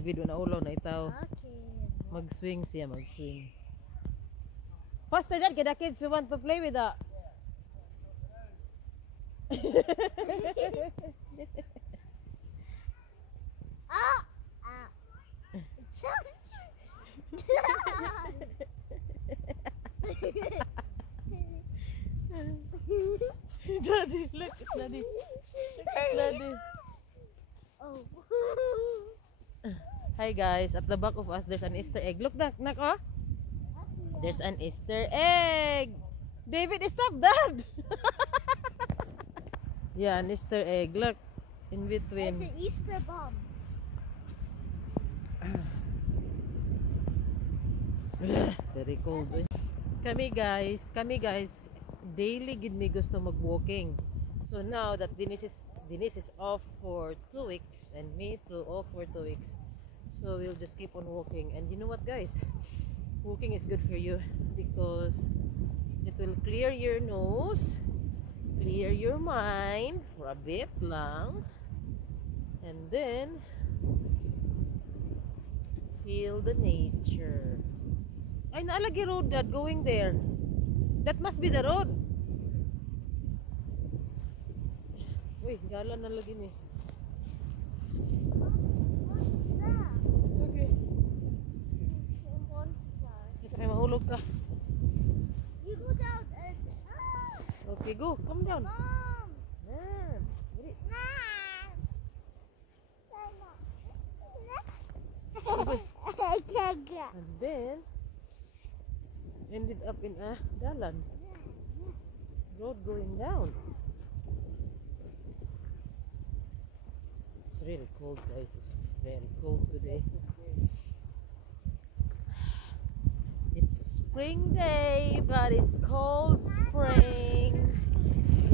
David na ulo na itaw. Okay. Mag-swing siya, mag-swing. Faster dad, kaya the kids we want to play with that. Ah! Daddy, look, Daddy. Daddy. Oh. Hi guys, at the back of us there's an Easter egg. Look, nak, oh. There's an Easter egg. David, stop that. Yeah, an Easter egg. Look, in It's between. an Easter bomb. Very cold. Eh. Kami guys, daily gid mi gusto mag-walking. So now that Denise is off for 2 weeks and me too off for 2 weeks. So we'll just keep on walking. And you know what guys? Walking is good for you because it will clear your nose, clear your mind for a bit lang, and then feel the nature. Ay, naalagi road that going there. That must be the road. Uy, gala na lagi ni. It's okay. Kasi kayo mahulog ka. You go down and Okay, go. Come down. Mom. Dali. And then ended up in a dalan. Road going down. It's really cold guys. It's very cold today. It's a spring day, but it's cold spring.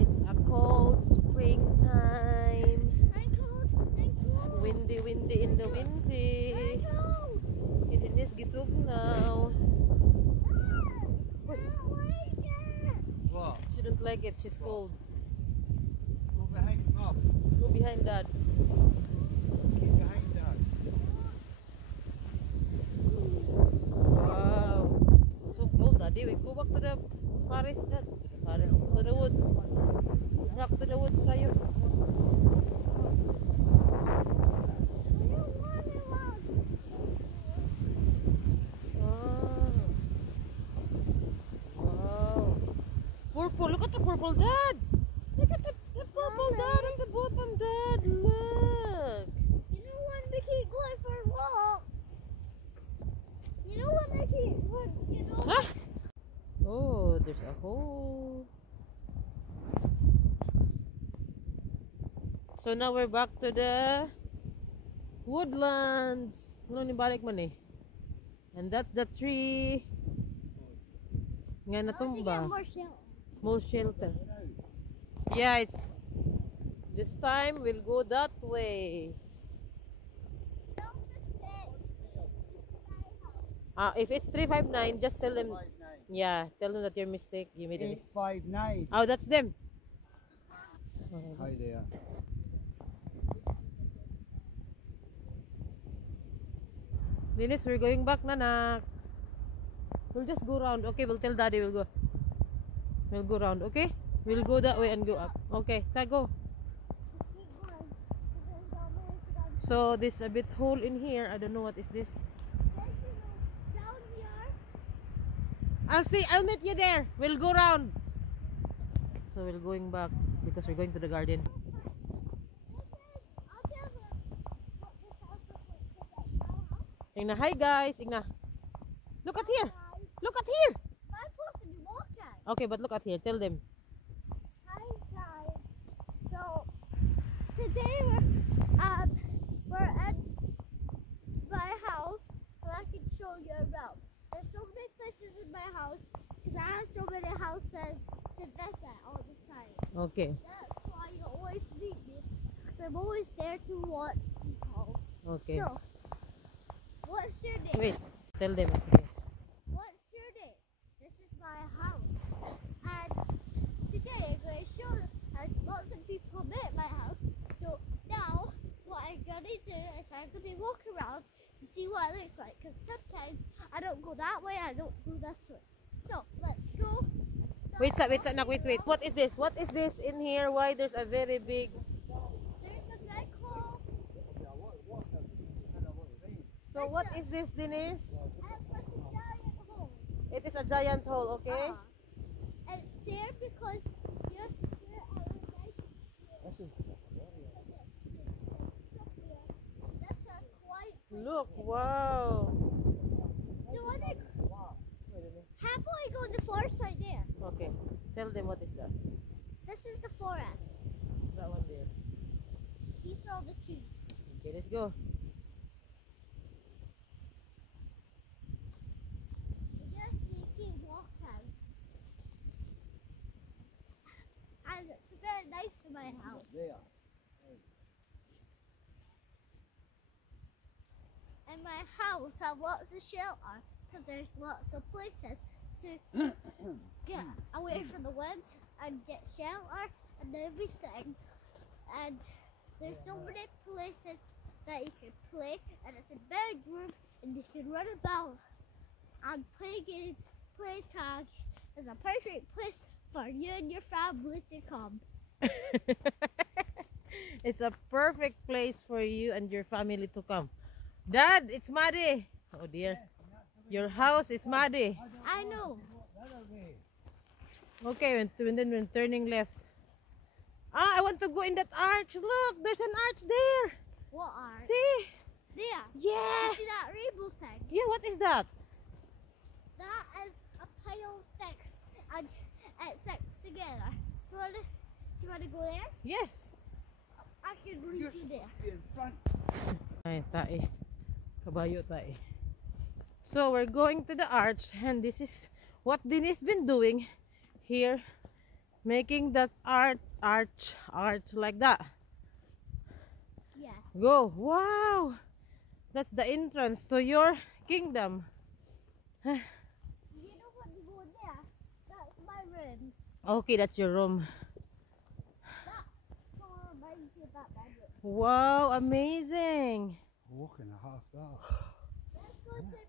It's a cold springtime. Windy in the windy. Si Denise gitug now. What? She don't like it. She's cold. Go behind Mum. Go behind Dad. Keep behind us. Wow. So cold, Daddy. We go back to the forest, Dad. To the forest. To the woods. Back to the woods tayo. Wow. Purple. Look at the purple, Dad. Look at the purple, Dad, at the bottom, Dad. Look. You know when we keep going for walks? You know when I keep Huh? Oh, there's a hole. So now we're back to the woodlands. Ano ni balik man eh. And that's the tree. Nga natumba. More shelter. Yeah, it's this time we'll go that way. If it's 359, just tell them. Yeah, tell them that your mistake. You made a mistake. 859. Oh, that's them. Hi there. Denise, we're going back, Nanak. We'll just go round. Okay, we'll tell Daddy we'll go. We'll go round, okay? We'll go that way and go up. Okay, go. So there's a bit hole in here. I don't know what is this. I'll meet you there. We'll go round. So we're going back because we're going to the garden. Ingna, hi guys. Ingna. Look at here. Look at here. I'm supposed to be walking. Okay, but look at here. Tell them. Hi guys. So today we're at my house and I can show you around. There's so many places in my house because I have so many houses to visit all the time. Okay. That's why you always meet me because I'm always there to watch people. Okay. So, what's your name? Wait. Tell them. Sige. What's your name? This is my house. And today I'm going to show lots of people met my house. So now what I'm gonna do is I'm gonna walk around to see what it looks like. Because sometimes I don't go that way, I don't go this way. So let's go. Wait, Nak, wait. What is this? What is this in here? Why there's a very big... There's a big hole. So what is this, Denise? There's a giant hole. It is a giant hole, okay? It's there because you're Look, wow. So what is, how about I go in the forest right there? Okay, tell them what is that. This is the forest. That one there. These are all the trees. Okay, let's go. Just keep walking. And it's very nice to my house. There. And my house have lots of shelter because there's lots of places to get away from the wind and get shelter and everything. And there's so many places that you can play, and it's a big room and you can run about and play games, play tag. It's a perfect place for you and your family to come. It's a perfect place for you and your family to come. Dad, it's muddy. Oh dear. Your house is muddy. I know. Okay, and then we're turning left. Ah, I want to go in that arch. Look, there's an arch there. What are? See? There. Yeah. You see that rainbow thing? Yeah, what is that? That is a pile of sticks and it sticks together. Do you want to go there? Yes. I can lead you there. In front. Ay, tae. Kabayo tae. So we're going to the arch, and this is what Denise been doing here, making that arch like that. Yeah. Go. Wow. That's the entrance to your kingdom. You don't want to go there. That's my room. Okay, that's your room. That door reminds me of that bedroom. Wow, amazing. Walking a half hour. Let's go to my room.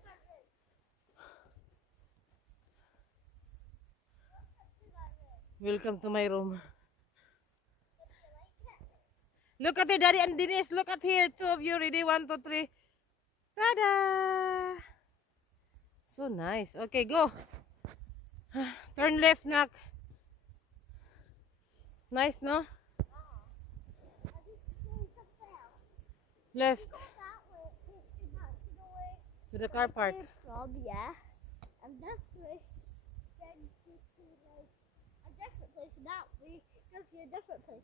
Welcome to my room. Do you like it? Look at it, Daddy and Denise. Look at here. Two of you ready. 1, 2, 3. Tada! So nice. Okay, go. Turn left, Nak. Nice, no? I think there's something else. Left Go that way. It takes you back to the way to the car park. you're from, yeah. And this way brings you to like a different place. And that way gives you a different place.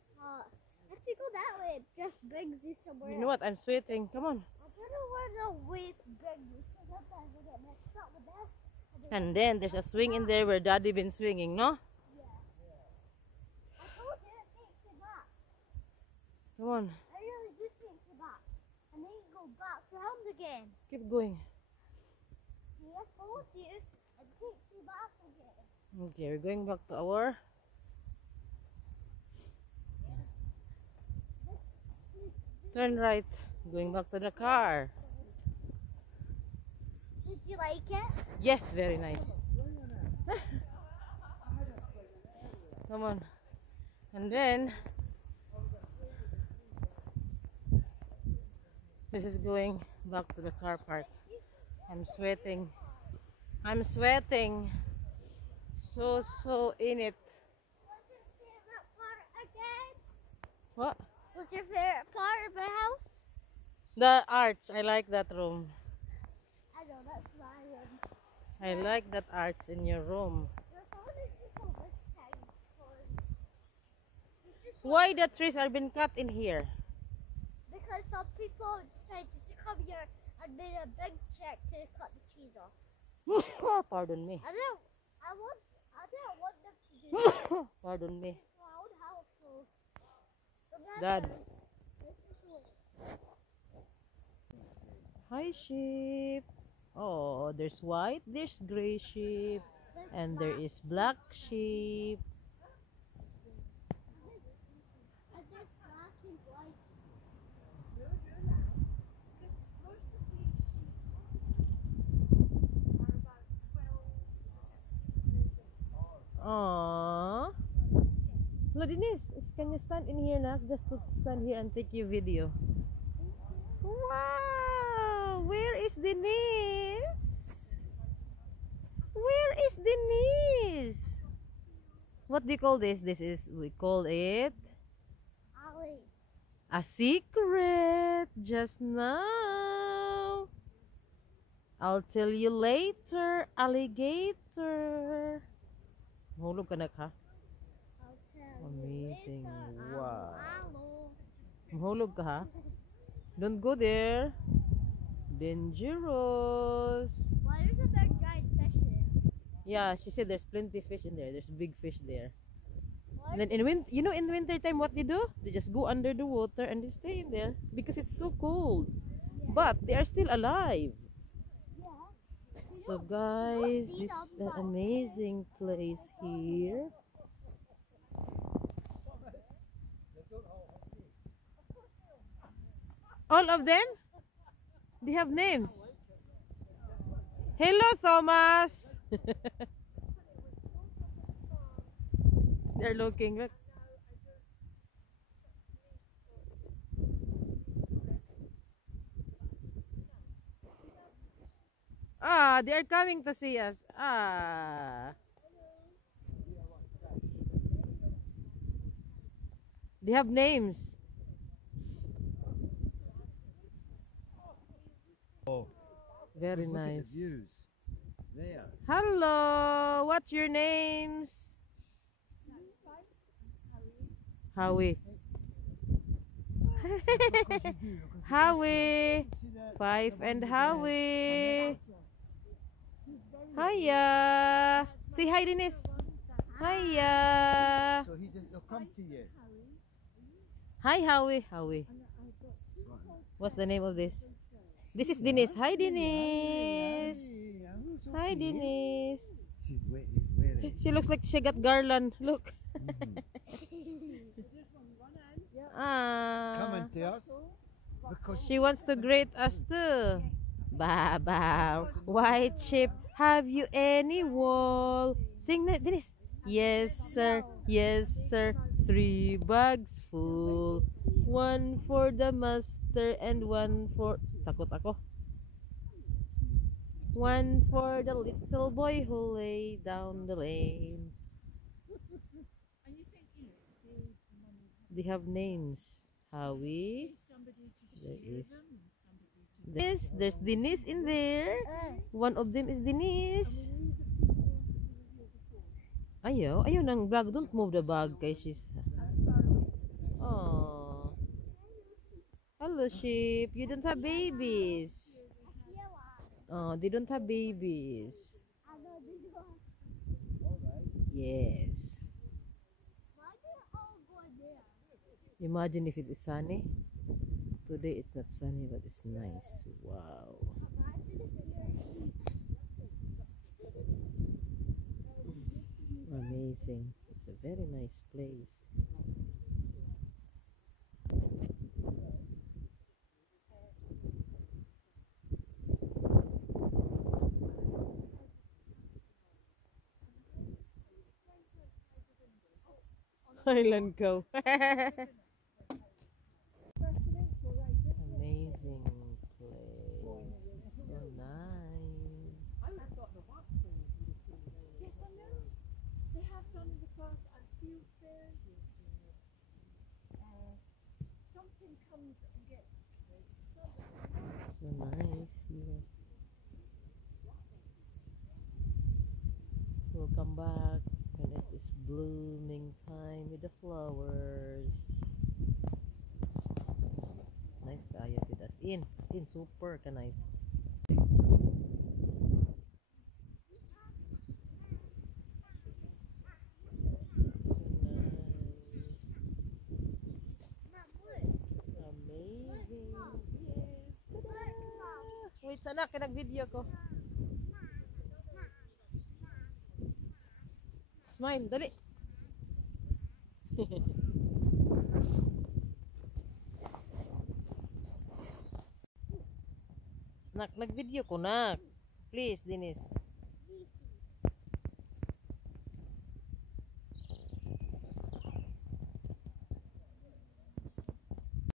If you go that way, it just brings you somewhere You know what? I'm sweating. Come on. I don't know where the weights bring you because sometimes I get mixed up with this. And then there's a swing in there where Daddy been swinging, no? Yeah. I told you it takes you back. Come on. I really do take you back. And then you go back round again. Keep going. See, I told you it takes you back again. Okay, we're going back to our... Turn right. Going back to the car. Did you like it? Yes, very nice. Come on. And then this is going back to the car park. I'm sweating. I'm sweating. So in it. What's your favorite part again? What? What's your favorite part of my house? The arch. I like that room. I know, that's my room. I like that arch in your room. There's only people this time Why the trees are being cut in here? because some people decided to come here and made a big check to cut the trees off. Pardon me. I didn't want them to do that. Pardon me. It's my own house, so remember, Dad. this is what. Hi, sheep. Oh, there's white, there's gray sheep, and there is black sheep. And there's black and white. Hello, Denise. Can you stand in here, nak? Just to stand here and take your video. Wow! Where is Denise? Where is Denise? What do you call this? We call it Ali. a secret just now. I'll tell you later, alligator. Mahulog ka na ka? I'll tell Amazing. you later. Wow. Alo. Mahulog ka ha? Don't go there. Dangerous. Why there's a big giant fish there? Yeah, she said there's plenty fish in there. There's big fish there. Why And then in winter time, what they do? They just go under the water and they stay in there because it's so cold. But they are still alive. So guys, this is an amazing place here. All of them? They have names. Hello, Thomas. They're looking. Look. Ah, they are coming to see us. Ah. They have names. Oh, Very look at nice. the views. There. Hello, what's your names? Howie. Howie. Five and Howie. Hiya. Say hi, Denise. Hiya. So he'll come to you. Hi, Howie. Howie. What's the name of this? This is Denise. Hi, Denise. Hi, Denise. He's wearing. She looks like she got garland. Look. Come Ah. and tell us. Because She wants to greet us too. Baba, white sheep, have you any wool? Sing that, Denise. Yes, sir. Yes, sir. 3 bags full. 1 for the master and 1 for... Takot ako. 1 for the little boy who lay down the lane. They have names. Howie. There is. Yes, there's Denise in there. One of them is Denise. Ayaw ng bag. Don't move the bag kay she's... Oh. Hello, sheep. You don't have babies. Oh, they don't have babies. Yes. Why do you all go there? Imagine if it is sunny. Today it's not sunny, but it's nice. Wow. Amazing. It's a very nice place. Highland cow. Amazing place. So nice. Yes, I know. They have done in the past and field fairs. Something comes and gets. So nice here. We'll come back when it is blooming time with the flowers. Nice kaya it. As in super ka nice. Amazing. Wait, sana kinag-video ko. Smile, dali. Nag-video ko, nak. Please, Denise.